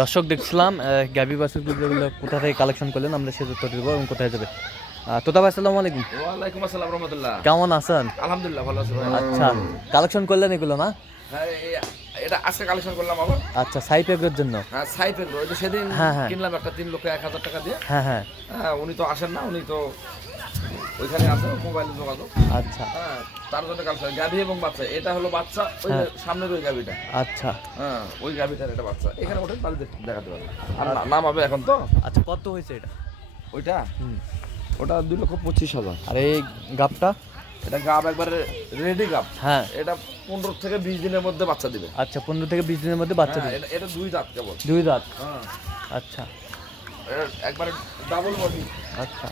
দর্শক দেখছিলাম গ্যাবি বাছুরগুলো কোথা থেকে কালেকশন করলেন, আমরা সে উত্তর দিব এবং কোথায় যাবে। তোতা ভাই আসসালামু আলাইকুম। ওয়ালাইকুম আসসালাম রাহমাতুল্লাহ। কেমন আছেন? আলহামদুলিল্লাহ ভালো আছি ভাই। আচ্ছা, কালেকশন করলেন এগুলো না? হ্যাঁ, এটা আজকে কালেকশন করলাম আবার। আচ্ছা, সাইপেকের জন্য। হ্যাঁ, সাইফের ওই যে সেদিন হ্যাঁ, হ্যাঁ। কিনলাম একটা 3,01,000 টাকা দিয়ে। হ্যাঁ হ্যাঁ। হ্যাঁ, উনি তো আসেন না, উনি তো ওইখানে আছে মোবাইলে যোগাযোগ। আচ্ছা হ্যাঁ, তার জন্য কালেকশন গাভী এবং বাচ্চা। এটা হলো বাচ্চা, ওই যে হ্যাঁ। সামনের ওই গাভীটা। আচ্ছা হ্যাঁ, ওই গাভীটার এটা বাচ্চা। এখানে ওঠেন তাহলে দেখাতে পারবেন। আর নাম হবে এখন তো আচ্ছা, কত হয়েছে এটা? ওইটা হুম। ওটা 2,25,000। আর এই গাবটা? এটা গাব একবারে রেডি গাব। হ্যাঁ। এটা 15 থেকে 20 দিনের মধ্যে বাচ্চা দিবে। আচ্ছা, 15 থেকে 20 দিনের মধ্যে বাচ্চা হ্যাঁ, দিবে। এটা 2 দাঁত কেবল। 2 দাঁত। হ্যাঁ, আচ্ছা এটা একবারে ডাবল বডি আচ্ছা।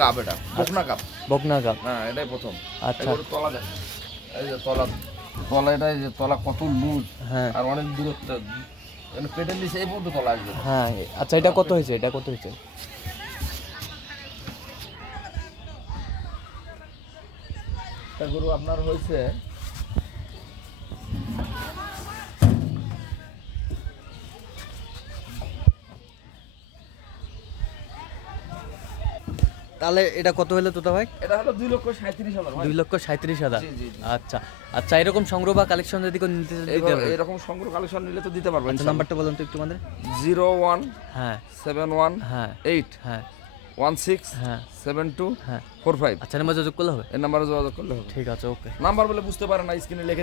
গাব, এটা বকনা গাব। বকনা গাব। হ্যাঁ, এটাই প্রথম। আচ্ছা। এবার তলা দেখ, এই যে তলা, তলা এটা, এই যে তলা কত লুজ। হ্যাঁ আর অনেক দূরত্ব, মানে পেটের নিচে এই পর্যন্ত তলা আসবে। হ্যাঁ। আচ্ছা, এটা কত হয়েছে? এটা কত হয়েছে? এটা গরু আপনার হয়েছে তাহলে এটা কত হলো তোতা ভাই? এটা হলো 2,37,000 ভাই। 2,37,000। জি, জি, জি। আচ্ছা আচ্ছা, এরকম সংগ্রহ বা কালেকশন যদি কেউ নিতে দিতে পারবে। এরকম সংগ্রহ কালেকশন নিলে তো দিতে পারবেন। আচ্ছা, নাম্বারটা বলুন তো একটু আমাদের। 0171 হ্যাঁ 8 হ্যাঁ 16 হ্যাঁ 72 হ্যাঁ। 45। আচ্ছা, নাম্বার যোগাযোগ করলে হবে। এই নাম্বারে যোগাযোগ করলে হবে। ঠিক আছে, ওকে। নাম্বার বলে বুঝতে পারে না, স্ক্রিনে লিখে